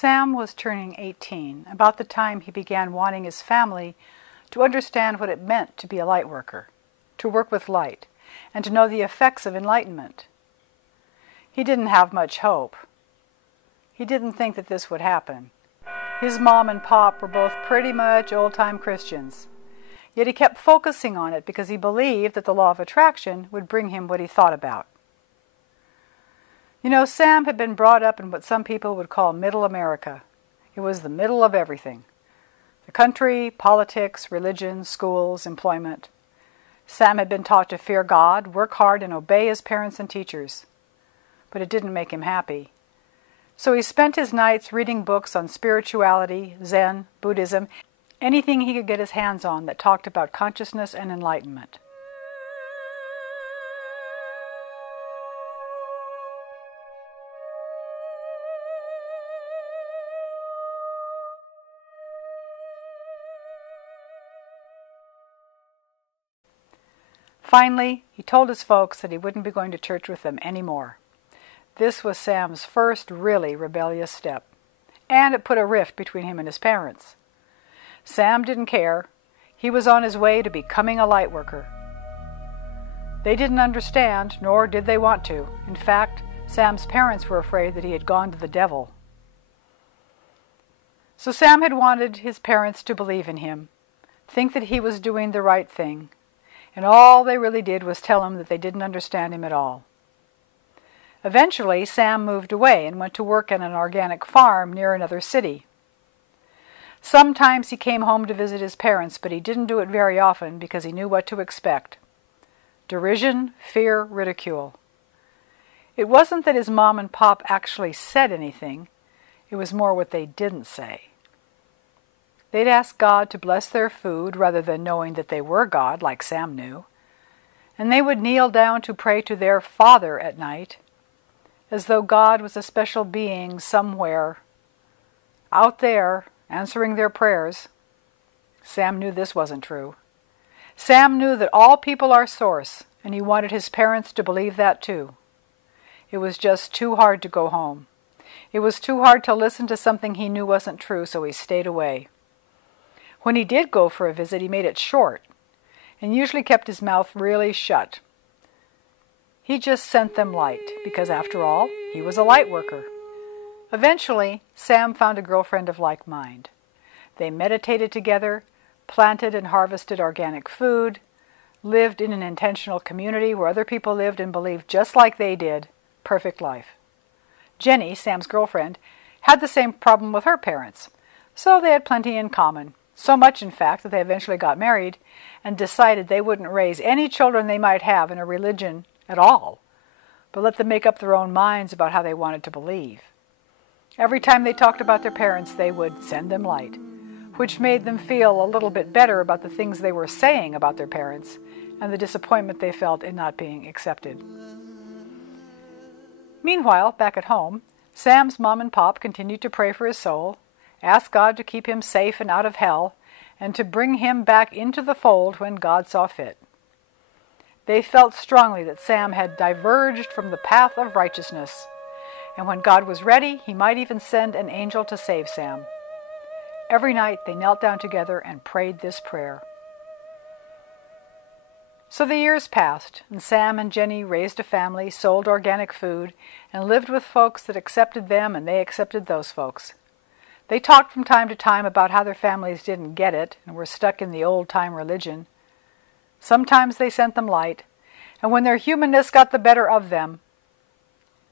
Sam was turning 18, about the time he began wanting his family to understand what it meant to be a light worker, to work with light, and to know the effects of enlightenment. He didn't have much hope. He didn't think that this would happen. His mom and pop were both pretty much old-time Christians, yet he kept focusing on it because he believed that the law of attraction would bring him what he thought about. You know, Sam had been brought up in what some people would call Middle America. It was the middle of everything. The country, politics, religion, schools, employment. Sam had been taught to fear God, work hard, and obey his parents and teachers. But it didn't make him happy. So he spent his nights reading books on spirituality, Zen, Buddhism, anything he could get his hands on that talked about consciousness and enlightenment. Finally, he told his folks that he wouldn't be going to church with them anymore. This was Sam's first really rebellious step, and it put a rift between him and his parents. Sam didn't care. He was on his way to becoming a light worker. They didn't understand, nor did they want to. In fact, Sam's parents were afraid that he had gone to the devil. So Sam had wanted his parents to believe in him, think that he was doing the right thing, and all they really did was tell him that they didn't understand him at all. Eventually, Sam moved away and went to work on an organic farm near another city. Sometimes he came home to visit his parents, but he didn't do it very often because he knew what to expect. Derision, fear, ridicule. It wasn't that his mom and pop actually said anything. It was more what they didn't say. They'd ask God to bless their food rather than knowing that they were God, like Sam knew. And they would kneel down to pray to their Father at night, as though God was a special being somewhere out there answering their prayers. Sam knew this wasn't true. Sam knew that all people are source, and he wanted his parents to believe that too. It was just too hard to go home. It was too hard to listen to something he knew wasn't true, so he stayed away. When he did go for a visit, he made it short, and usually kept his mouth really shut. He just sent them light, because after all, he was a light worker. Eventually, Sam found a girlfriend of like mind. They meditated together, planted and harvested organic food, lived in an intentional community where other people lived and believed just like they did, perfect life. Jenny, Sam's girlfriend, had the same problem with her parents, so they had plenty in common. So much, in fact, that they eventually got married and decided they wouldn't raise any children they might have in a religion at all, but let them make up their own minds about how they wanted to believe. Every time they talked about their parents, they would send them light, which made them feel a little bit better about the things they were saying about their parents and the disappointment they felt in not being accepted. Meanwhile, back at home, Sam's mom and pop continued to pray for his soul, asked God to keep him safe and out of hell, and to bring him back into the fold when God saw fit. They felt strongly that Sam had diverged from the path of righteousness, and when God was ready, he might even send an angel to save Sam. Every night they knelt down together and prayed this prayer. So the years passed, and Sam and Jenny raised a family, sold organic food, and lived with folks that accepted them and they accepted those folks. They talked from time to time about how their families didn't get it and were stuck in the old-time religion. Sometimes they sent them light, and when their humanness got the better of them,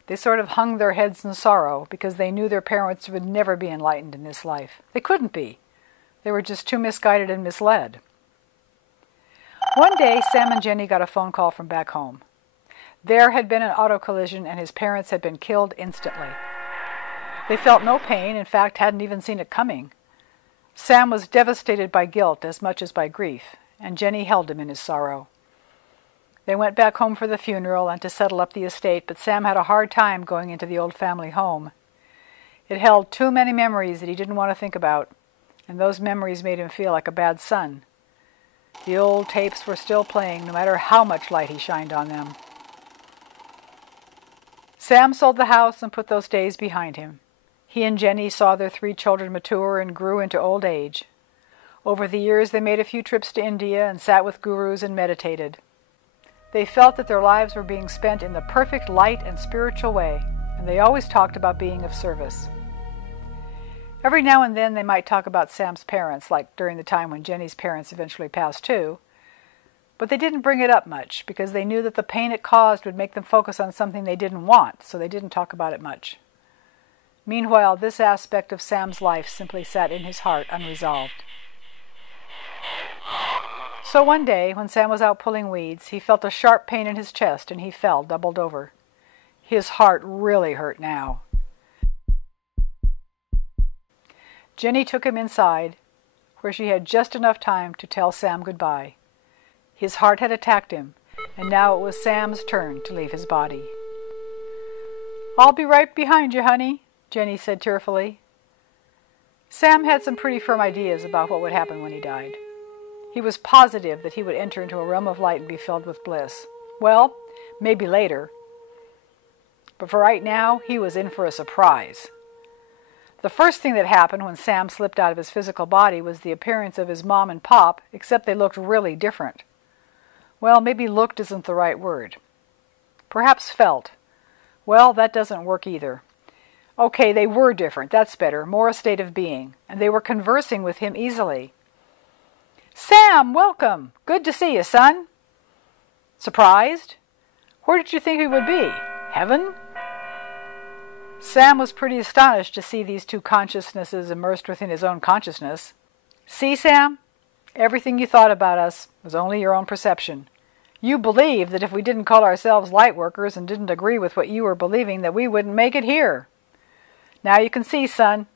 they sort of hung their heads in sorrow because they knew their parents would never be enlightened in this life. They couldn't be. They were just too misguided and misled. One day, Sam and Jenny got a phone call from back home. There had been an auto collision and his parents had been killed instantly. They felt no pain, in fact, hadn't even seen it coming. Sam was devastated by guilt as much as by grief, and Jenny held him in his sorrow. They went back home for the funeral and to settle up the estate, but Sam had a hard time going into the old family home. It held too many memories that he didn't want to think about, and those memories made him feel like a bad son. The old tapes were still playing, no matter how much light he shined on them. Sam sold the house and put those days behind him. He and Jenny saw their 3 children mature and grew into old age. Over the years, they made a few trips to India and sat with gurus and meditated. They felt that their lives were being spent in the perfect light and spiritual way, and they always talked about being of service. Every now and then they might talk about Sam's parents, like during the time when Jenny's parents eventually passed too, but they didn't bring it up much because they knew that the pain it caused would make them focus on something they didn't want, so they didn't talk about it much. Meanwhile, this aspect of Sam's life simply sat in his heart unresolved. So one day, when Sam was out pulling weeds, he felt a sharp pain in his chest and he fell, doubled over. His heart really hurt now. Jenny took him inside, where she had just enough time to tell Sam goodbye. His heart had attacked him, and now it was Sam's turn to leave his body. "I'll be right behind you, honey," Jenny said tearfully. Sam had some pretty firm ideas about what would happen when he died. He was positive that he would enter into a realm of light and be filled with bliss. Well, maybe later. But for right now, he was in for a surprise. The first thing that happened when Sam slipped out of his physical body was the appearance of his mom and pop, except they looked really different. Well, maybe looked isn't the right word. Perhaps felt. Well, that doesn't work either. Okay, they were different, that's better, more a state of being, and they were conversing with him easily. "Sam, welcome! Good to see you, son." Surprised? Where did you think we would be? Heaven? Sam was pretty astonished to see these 2 consciousnesses immersed within his own consciousness. "See, Sam? Everything you thought about us was only your own perception. You believed that if we didn't call ourselves Lightworkers and didn't agree with what you were believing, that we wouldn't make it here. Now you can see, son,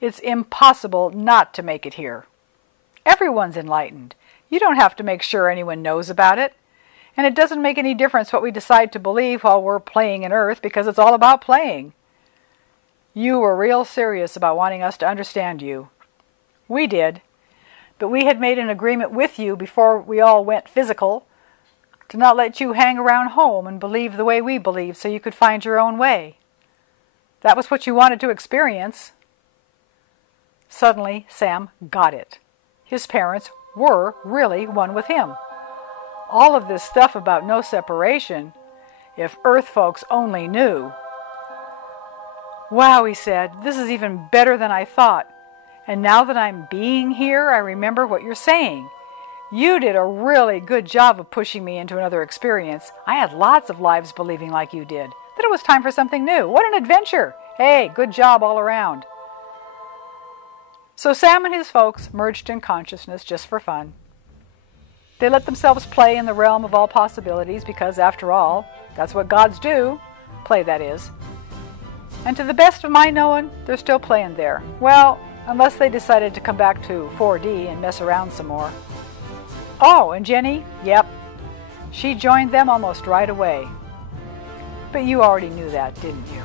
it's impossible not to make it here. Everyone's enlightened. You don't have to make sure anyone knows about it. And it doesn't make any difference what we decide to believe while we're playing in Earth, because it's all about playing. You were real serious about wanting us to understand you. We did. But we had made an agreement with you before we all went physical to not let you hang around home and believe the way we believe so you could find your own way. That was what you wanted to experience." Suddenly, Sam got it. His parents were really one with him. All of this stuff about no separation, if Earth folks only knew. "Wow," he said, "this is even better than I thought. And now that I'm being here, I remember what you're saying. You did a really good job of pushing me into another experience. I had lots of lives believing like you did, that it was time for something new. What an adventure! Hey, good job all around." So Sam and his folks merged in consciousness just for fun. They let themselves play in the realm of all possibilities because, after all, that's what gods do. Play, that is. And to the best of my knowing, they're still playing there. Well, unless they decided to come back to 4D and mess around some more. Oh, and Jenny? Yep. She joined them almost right away. But you already knew that, didn't you?